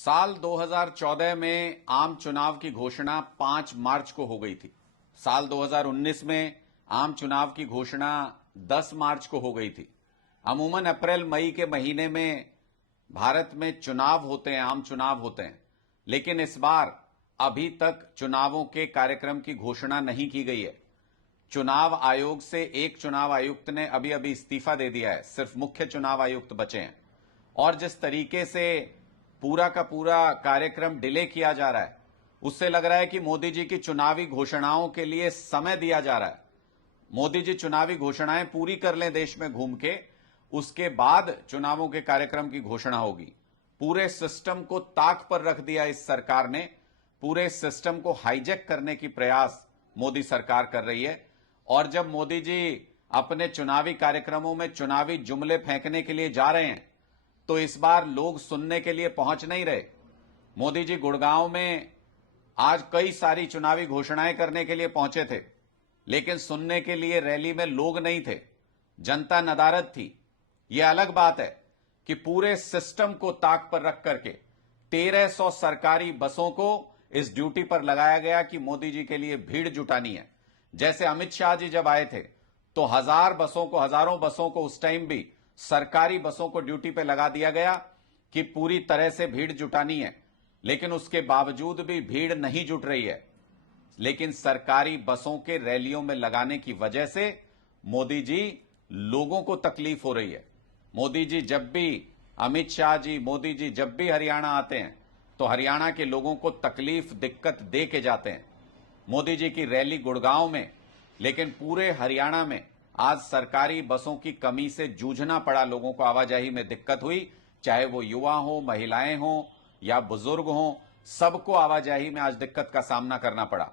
साल 2014 में आम चुनाव की घोषणा 5 मार्च को हो गई थी। साल 2019 में आम चुनाव की घोषणा 10 मार्च को हो गई थी। अमूमन अप्रैल मई के महीने में भारत में चुनाव होते हैं, आम चुनाव होते हैं, लेकिन इस बार अभी तक चुनावों के कार्यक्रम की घोषणा नहीं की गई है। चुनाव आयोग से एक चुनाव आयुक्त ने अभी अभी इस्तीफा दे दिया है, सिर्फ मुख्य चुनाव आयुक्त बचे हैं। और जिस तरीके से पूरा का पूरा कार्यक्रम डिले किया जा रहा है, उससे लग रहा है कि मोदी जी की चुनावी घोषणाओं के लिए समय दिया जा रहा है। मोदी जी चुनावी घोषणाएं पूरी कर लें देश में घूम के, उसके बाद चुनावों के कार्यक्रम की घोषणा होगी। पूरे सिस्टम को ताक पर रख दिया इस सरकार ने। पूरे सिस्टम को हाईजैक करने की प्रयास मोदी सरकार कर रही है। और जब मोदी जी अपने चुनावी कार्यक्रमों में चुनावी जुमले फेंकने के लिए जा रहे हैं, तो इस बार लोग सुनने के लिए पहुंच नहीं रहे। मोदी जी गुड़गांव में आज कई सारी चुनावी घोषणाएं करने के लिए पहुंचे थे, लेकिन सुनने के लिए रैली में लोग नहीं थे, जनता नदारद थी। यह अलग बात है कि पूरे सिस्टम को ताक पर रख करके 1300 सरकारी बसों को इस ड्यूटी पर लगाया गया कि मोदी जी के लिए भीड़ जुटानी है। जैसे अमित शाह जी जब आए थे तो हजारों बसों को उस टाइम भी सरकारी बसों को ड्यूटी पे लगा दिया गया कि पूरी तरह से भीड़ जुटानी है, लेकिन उसके बावजूद भी भीड़ नहीं जुट रही है। लेकिन सरकारी बसों के रैलियों में लगाने की वजह से मोदी जी लोगों को तकलीफ हो रही है। मोदी जी जब भी अमित शाह जी, मोदी जी जब भी हरियाणा आते हैं तो हरियाणा के लोगों को तकलीफ, दिक्कत दे के जाते हैं। मोदी जी की रैली गुड़गांव में, लेकिन पूरे हरियाणा में आज सरकारी बसों की कमी से जूझना पड़ा। लोगों को आवाजाही में दिक्कत हुई, चाहे वो युवा हो, महिलाएं हो या बुजुर्ग हो, सबको आवाजाही में आज दिक्कत का सामना करना पड़ा।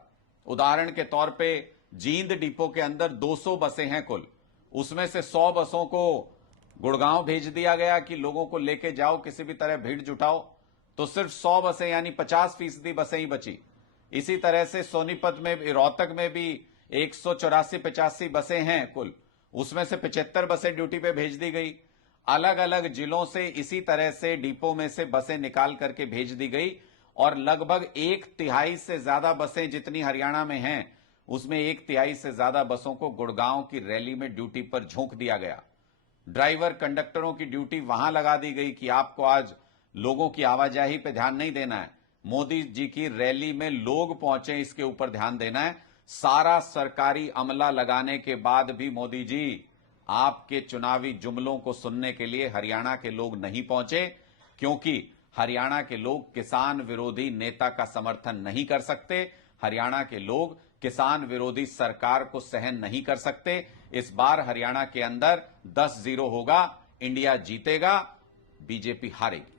उदाहरण के तौर पे जींद डिपो के अंदर 200 बसें हैं कुल, उसमें से 100 बसों को गुड़गांव भेज दिया गया कि लोगों को लेके जाओ, किसी भी तरह भीड़ जुटाओ, तो सिर्फ 100 बसें यानी 50% बसें ही बची। इसी तरह से सोनीपत में, रोहतक में भी 184-85 बसें हैं कुल, उसमें से 75 बसें ड्यूटी पे भेज दी गई। अलग अलग जिलों से इसी तरह से डिपो में से बसें निकाल करके भेज दी गई और लगभग 1/3 से ज्यादा बसें जितनी हरियाणा में हैं, उसमें 1/3 से ज्यादा बसों को गुड़गांव की रैली में ड्यूटी पर झोंक दिया गया। ड्राइवर कंडक्टरों की ड्यूटी वहां लगा दी गई कि आपको आज लोगों की आवाजाही पे ध्यान नहीं देना है, मोदी जी की रैली में लोग पहुंचे इसके ऊपर ध्यान देना है। सारा सरकारी अमला लगाने के बाद भी मोदी जी आपके चुनावी जुमलों को सुनने के लिए हरियाणा के लोग नहीं पहुंचे, क्योंकि हरियाणा के लोग किसान विरोधी नेता का समर्थन नहीं कर सकते। हरियाणा के लोग किसान विरोधी सरकार को सहन नहीं कर सकते। इस बार हरियाणा के अंदर 10-0 होगा, इंडिया जीतेगा, बीजेपी हारेगी।